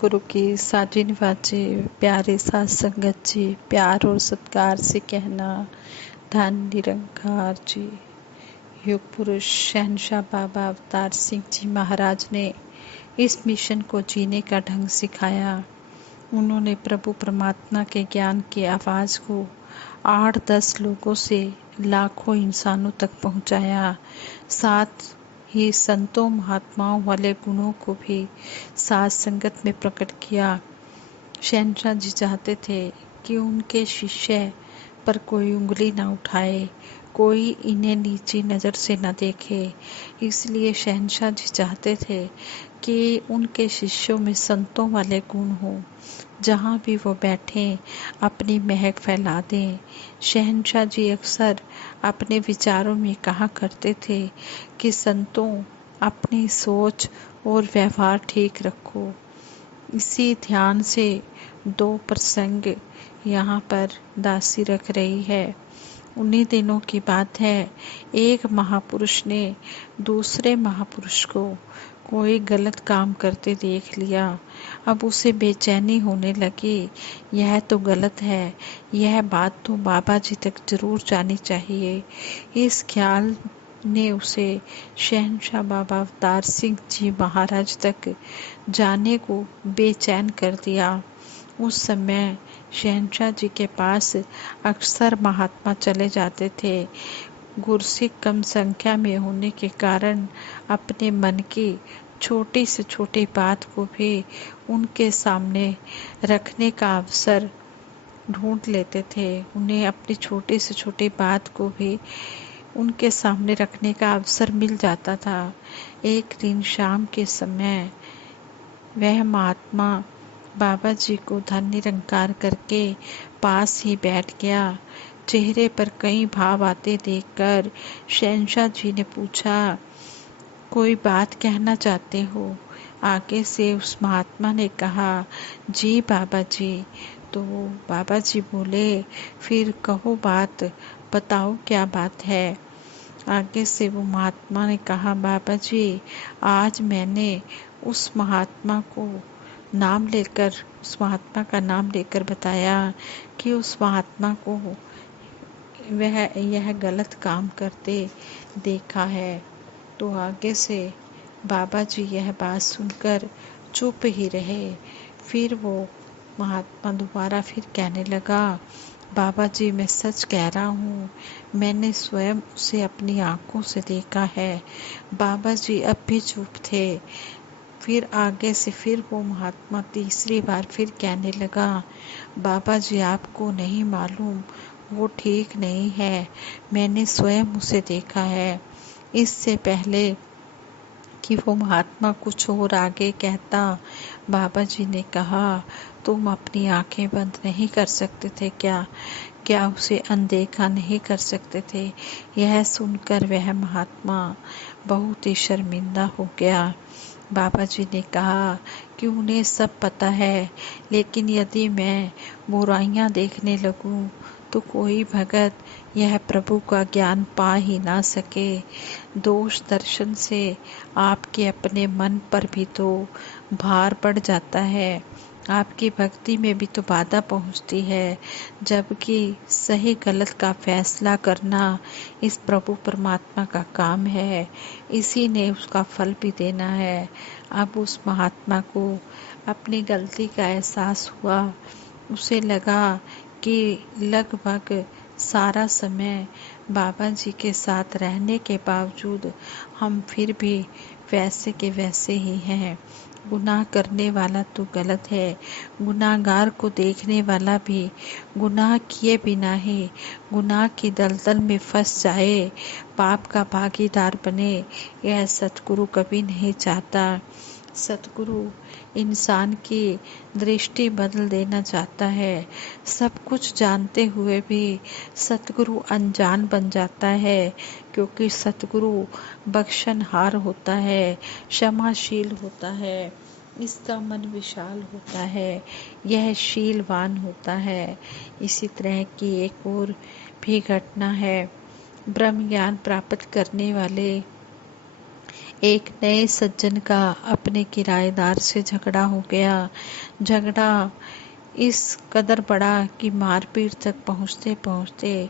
गुरु की साजी निवाजे प्यारे साथ संगत जी, प्यार और सत्कार से कहना धन निरंकार जी। युग पुरुष शहनशाह बाबा अवतार सिंह जी महाराज ने इस मिशन को जीने का ढंग सिखाया। उन्होंने प्रभु परमात्मा के ज्ञान की आवाज़ को 8-10 लोगों से लाखों इंसानों तक पहुंचाया। साथ ही संतों महात्माओं वाले गुणों को भी साथ संगत में प्रकट किया। शहनशाह जी चाहते थे कि उनके शिष्य पर कोई उंगली न उठाए, कोई इन्हें नीची नज़र से न देखे। इसलिए शहनशाह जी चाहते थे कि उनके शिष्यों में संतों वाले गुण हों, जहाँ भी वो बैठें अपनी महक फैला दें। शहनशाह जी अक्सर अपने विचारों में कहा करते थे कि संतों, अपनी सोच और व्यवहार ठीक रखो। इसी ध्यान से 2 प्रसंग यहाँ पर दासी रख रही है। उन्हीं दिनों की बात है, एक महापुरुष ने दूसरे महापुरुष को कोई गलत काम करते देख लिया। अब उसे बेचैनी होने लगी, यह तो गलत है, यह बात तो बाबा जी तक जरूर जानी चाहिए। इस ख्याल ने उसे शहनशाह बाबा अवतार सिंह जी महाराज तक जाने को बेचैन कर दिया। उस समय शहनशाह जी के पास अक्सर महात्मा चले जाते थे। गुरसिख कम संख्या में होने के कारण अपने मन की छोटी से छोटी बात को भी उनके सामने रखने का अवसर ढूंढ लेते थे। उन्हें अपनी छोटी से छोटी बात को भी उनके सामने रखने का अवसर मिल जाता था। एक दिन शाम के समय वह महात्मा बाबा जी को धन निरंकार करके पास ही बैठ गया। चेहरे पर कई भाव आते देखकर शहनशाह जी ने पूछा, कोई बात कहना चाहते हो? आगे से उस महात्मा ने कहा, जी बाबा जी। तो बाबा जी बोले, फिर कहो बात, बताओ क्या बात है। आगे से वो महात्मा ने कहा, बाबा जी, आज मैंने उस महात्मा का नाम लेकर बताया कि उस महात्मा को वह यह गलत काम करते देखा है। तो आगे से बाबा जी यह बात सुनकर चुप ही रहे। फिर वो महात्मा दोबारा फिर कहने लगा, बाबा जी, मैं सच कह रहा हूँ, मैंने स्वयं उसे अपनी आंखों से देखा है। बाबा जी अब भी चुप थे। फिर आगे से फिर वो महात्मा तीसरी बार फिर कहने लगा, बाबा जी, आपको नहीं मालूम, वो ठीक नहीं है, मैंने स्वयं उसे देखा है। इससे पहले कि वो महात्मा कुछ और आगे कहता, बाबा जी ने कहा, तुम अपनी आंखें बंद नहीं कर सकते थे क्या उसे अनदेखा नहीं कर सकते थे? यह सुनकर वह महात्मा बहुत ही शर्मिंदा हो गया। बाबा जी ने कहा कि उन्हें सब पता है, लेकिन यदि मैं बुराइयां देखने लगूं तो कोई भगत यह प्रभु का ज्ञान पा ही ना सके। दोष दर्शन से आपके अपने मन पर भी तो भार पड़ जाता है, आपकी भक्ति में भी तो बाधा पहुंचती है, जबकि सही गलत का फैसला करना इस प्रभु परमात्मा का काम है, इसी ने उसका फल भी देना है। अब उस महात्मा को अपनी गलती का एहसास हुआ। उसे लगा कि लगभग सारा समय बाबा जी के साथ रहने के बावजूद हम फिर भी वैसे के वैसे ही हैं। गुनाह करने वाला तो गलत है, गुनाहगार को देखने वाला भी गुनाह किए बिना ही गुनाह की दलदल में फंस जाए, पाप का भागीदार बने, यह सतगुरु कभी नहीं चाहता। सतगुरु इंसान की दृष्टि बदल देना चाहता है। सब कुछ जानते हुए भी सतगुरु अनजान बन जाता है, क्योंकि सतगुरु बख्शनहार होता है, क्षमाशील होता है, इसका मन विशाल होता है, यह शीलवान होता है। इसी तरह की एक और भी घटना है। ब्रह्म ज्ञान प्राप्त करने वाले एक नए सज्जन का अपने किराएदार से झगड़ा हो गया। झगड़ा इस कदर बड़ा कि मारपीट तक पहुंचते पहुंचते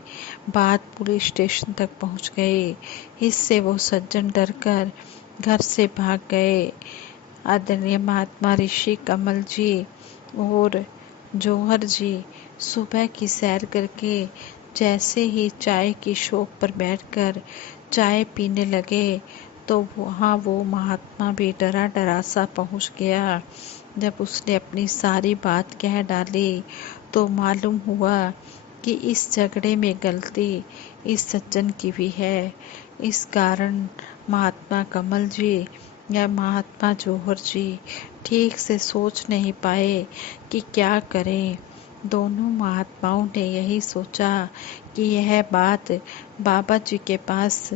बात पुलिस स्टेशन तक पहुंच गई। इससे वो सज्जन डरकर घर से भाग गए। आदरणीय महात्मा ऋषि कमल जी और जौहर जी सुबह की सैर करके जैसे ही चाय की शॉप पर बैठकर चाय पीने लगे तो वहाँ वो महात्मा भी डरा डरा सा पहुँच गया। जब उसने अपनी सारी बात कह डाली तो मालूम हुआ कि इस झगड़े में गलती इस सज्जन की भी है। इस कारण महात्मा कमल जी या महात्मा जौहर जी ठीक से सोच नहीं पाए कि क्या करें। दोनों महात्माओं ने यही सोचा कि यह बात बाबा जी के पास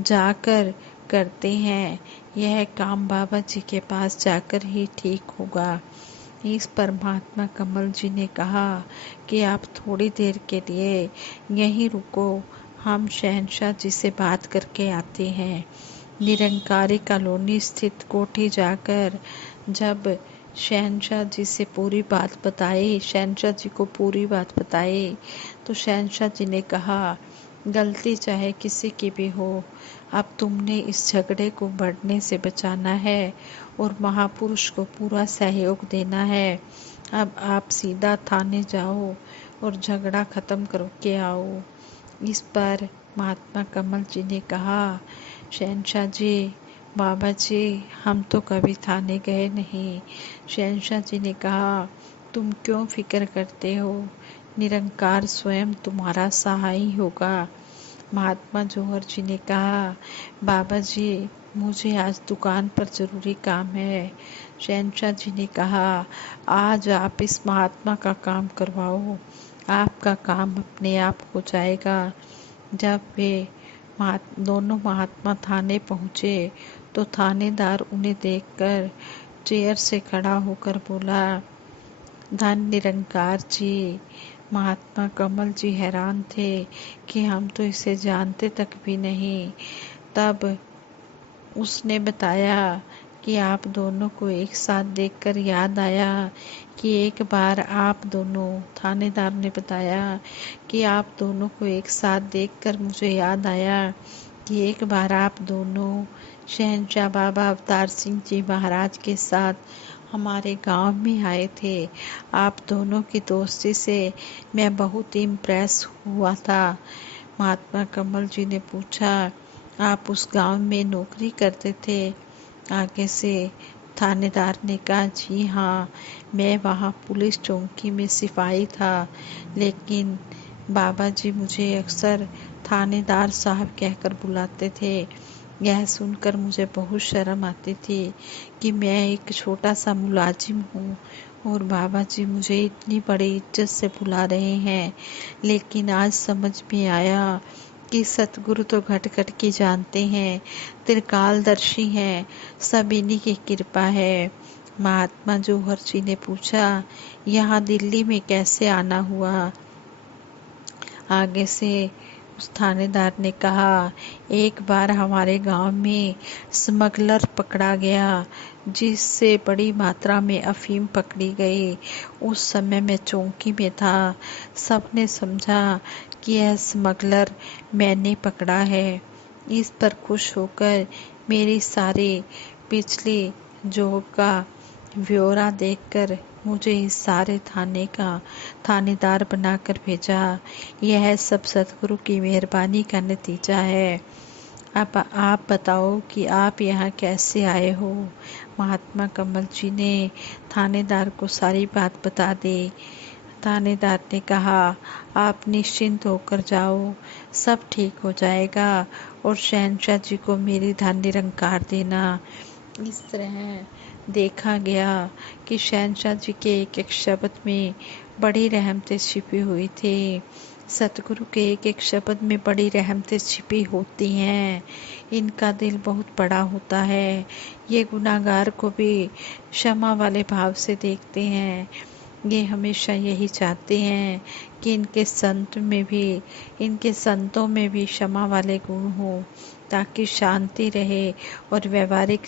जाकर करते हैं, यह काम बाबा जी के पास जाकर ही ठीक होगा। इस पर महात्मा कमल जी ने कहा कि आप थोड़ी देर के लिए यहीं रुको, हम शहंशाह जी से बात करके आते हैं। निरंकारी कॉलोनी स्थित कोठी जाकर जब शहंशाह जी से पूरी बात बताई, शहंशाह जी को पूरी बात बताई, तो शहंशाह जी ने कहा गलती चाहे किसी की भी हो, अब तुमने इस झगड़े को बढ़ने से बचाना है और महापुरुष को पूरा सहयोग देना है। अब आप सीधा थाने जाओ और झगड़ा खत्म करके आओ। इस पर महात्मा कमल जी ने कहा शहंशाह जी, बाबा जी, हम तो कभी थाने गए नहीं। शहंशाह जी ने कहा तुम क्यों फिक्र करते हो, निरंकार स्वयं तुम्हारा सहाय होगा। महात्मा जौहर जी ने कहा बाबा जी, मुझे आज दुकान पर जरूरी काम है। शहंशाह जी ने कहा आज आप इस महात्मा का काम करवाओ, आपका काम अपने आप हो जाएगा। जब वे दोनों महात्मा थाने पहुँचे तो थानेदार उन्हें देखकर चेयर से खड़ा होकर बोला धन निरंकार जी। महात्मा कमल जी हैरान थे कि हम तो इसे जानते तक भी नहीं। तब उसने बताया कि आप दोनों को एक साथ देखकर याद आया कि एक बार आप दोनों, थानेदार ने बताया कि आप दोनों को एक साथ देखकर मुझे याद आया कि एक बार आप दोनों शहंशाह बाबा अवतार सिंह जी महाराज के साथ हमारे गांव में आए थे। आप दोनों की दोस्ती से मैं बहुत इम्प्रेस हुआ था। महात्मा कमल जी ने पूछा आप उस गांव में नौकरी करते थे? आगे से थानेदार ने कहा जी हाँ, मैं वहाँ पुलिस चौकी में सिपाही था, लेकिन बाबा जी मुझे अक्सर थानेदार साहब कहकर बुलाते थे। यह सुनकर मुझे बहुत शर्म आती थी कि मैं एक छोटा सा मुलाजिम हूँ और बाबा जी मुझे इतनी बड़ी इज्जत से बुला रहे हैं। लेकिन आज समझ में आया कि सतगुरु तो घट घट की जानते हैं, त्रिकालदर्शी हैं, सब इन्हीं की कृपा है। महात्मा जौहर जी ने पूछा यहाँ दिल्ली में कैसे आना हुआ? आगे से उस थानेदार ने कहा एक बार हमारे गांव में स्मगलर पकड़ा गया जिससे बड़ी मात्रा में अफीम पकड़ी गई। उस समय मैं चौकी में था। सबने समझा कि यह स्मगलर मैंने पकड़ा है। इस पर खुश होकर मेरी सारी पिछली जॉब का ब्यौरा देखकर मुझे इस सारे थाने का थानेदार बनाकर भेजा। यह सब सतगुरु की मेहरबानी का नतीजा है। अब आप बताओ कि आप यहाँ कैसे आए हो? महात्मा कमल जी ने थानेदार को सारी बात बता दी। थानेदार ने कहा आप निश्चिंत होकर जाओ, सब ठीक हो जाएगा और शहंशाह जी को मेरी धन निरंकार देना। इस तरह देखा गया कि शहंशाह जी के एक एक शब्द में बड़ी रहमतें छिपी हुई थी। सतगुरु के एक एक शब्द में बड़ी रहमतें छिपी होती हैं। इनका दिल बहुत बड़ा होता है। ये गुनाहगार को भी क्षमा वाले भाव से देखते हैं। ये हमेशा यही चाहते हैं कि इनके संतों में भी क्षमा वाले गुण हो, ताकि शांति रहे और व्यवहारिक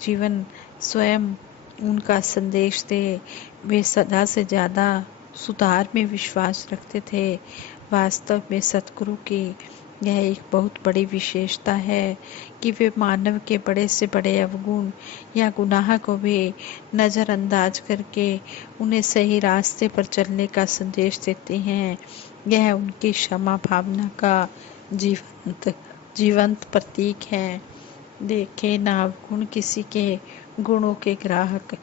जीवन स्वयं उनका संदेश दे। वे सदा से ज़्यादा सुधार में विश्वास रखते थे। वास्तव में सतगुरु की यह एक बहुत बड़ी विशेषता है कि वे मानव के बड़े से बड़े अवगुण या गुनाह को भी नज़रअंदाज करके उन्हें सही रास्ते पर चलने का संदेश देते हैं। यह उनकी क्षमा भावना का जीवंत प्रतीक है। देखे ना अवगुण किसी के, गुणों के ग्राहक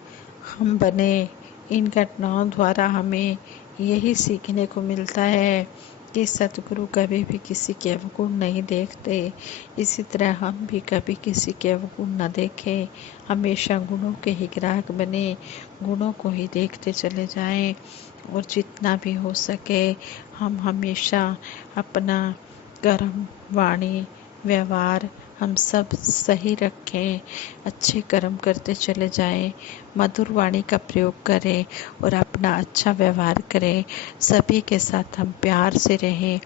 हम बने। इन घटनाओं द्वारा हमें यही सीखने को मिलता है कि सतगुरु कभी भी किसी के अवगुण नहीं देखते। इसी तरह हम भी कभी किसी के अवगुण न देखें, हमेशा गुणों के ही ग्राहक बने, गुणों को ही देखते चले जाएं और जितना भी हो सके हम हमेशा अपना कर्म, वाणी, व्यवहार हम सब सही रखें, अच्छे कर्म करते चले जाएं, मधुर वाणी का प्रयोग करें और अपना अच्छा व्यवहार करें। सभी के साथ हम प्यार से रहें,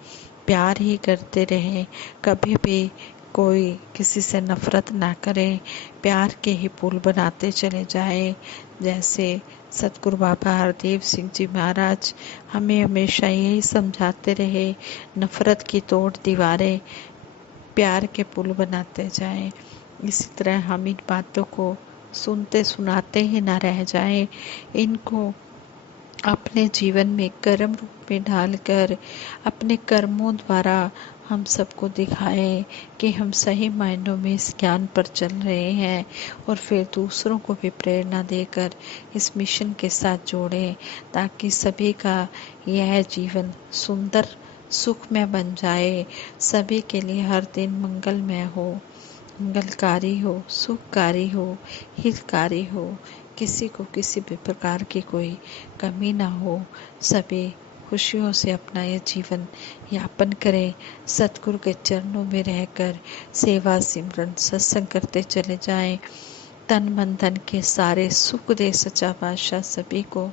प्यार ही करते रहें, कभी भी कोई किसी से नफरत ना करें, प्यार के ही पुल बनाते चले जाएं। जैसे सतगुरु बाबा हरदेव सिंह जी महाराज हमें हमेशा यही समझाते रहे, नफरत की तोड़ दीवारें प्यार के पुल बनाते जाएं। इसी तरह हम इन बातों को सुनते सुनाते ही ना रह जाएं, इनको अपने जीवन में कर्म रूप में ढालकर अपने कर्मों द्वारा हम सबको दिखाएं कि हम सही मायनों में इस ज्ञान पर चल रहे हैं और फिर दूसरों को भी प्रेरणा देकर इस मिशन के साथ जोड़ें, ताकि सभी का यह जीवन सुंदर सुखमय बन जाए, सभी के लिए हर दिन मंगलमय हो, मंगलकारी हो, सुखकारी हो, हितकारी हो, किसी को किसी भी प्रकार की कोई कमी ना हो, सभी खुशियों से अपना यह जीवन यापन करें। सतगुरु के चरणों में रहकर सेवा सिमरन सत्संग करते चले जाएं। तन मन धन के सारे सुख दे सच्चा बादशाह सभी को,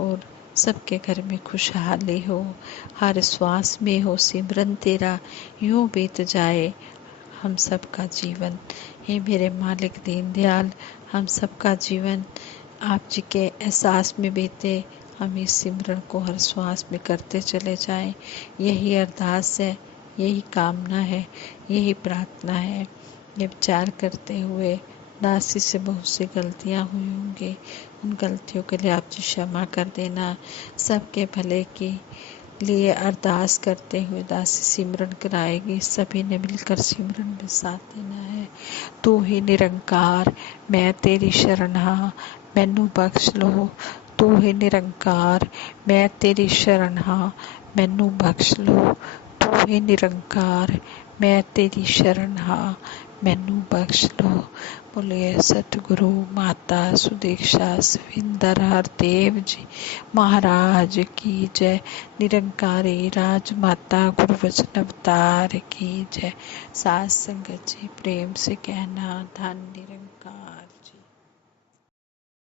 और सबके घर में खुशहाली हो, हर श्वास में हो सिमरन तेरा, यूं बीत जाए हम सबका जीवन। हे मेरे मालिक दीनदयाल, हम सबका जीवन आप जी के एहसास में बीते, हम इस सिमरन को हर श्वास में करते चले जाएं। यही अरदास है, यही कामना है, यही प्रार्थना है। ये विचार करते हुए दासी से बहुत सी गलतियां हुई होंगी, उन गलतियों के लिए आप जी क्षमा कर देना। सबके भले के लिए अरदास करते हुए दासी सिमरन कराएगी, सभी ने मिलकर सिमरन में साथ देना है। तू ही निरंकार मैं तेरी शरण हां, मैनू बख्श लो। तू ही निरंकार मैं तेरी शरण हां, मैनू बख्श लो। तू ही निरंकार मैं तेरी शरण हां, मैनू बख्श लो। बोलिए सतगुरु माता सुदीक्षा सविंदर हरदेव जी महाराज की जय। निरंकारी राजमाता गुरु वचन अवतार की जय। साथ संगत जी प्रेम से कहना धन निरंकार।